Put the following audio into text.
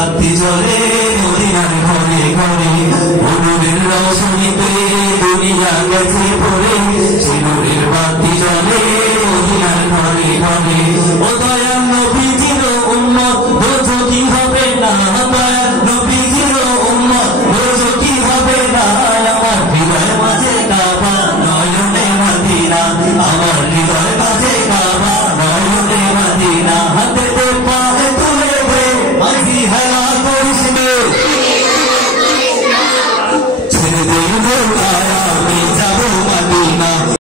বাতি জ্বলে মদিনার ঘরে ঘরে, নূরের রওশনীতে দুনিয়া গেছে ভরে, সে নূরের বাতি জ্বলে মদিনার ঘরে ঘরে। ও দয়াল নবীজির উম্মত বোঝো কি হবে না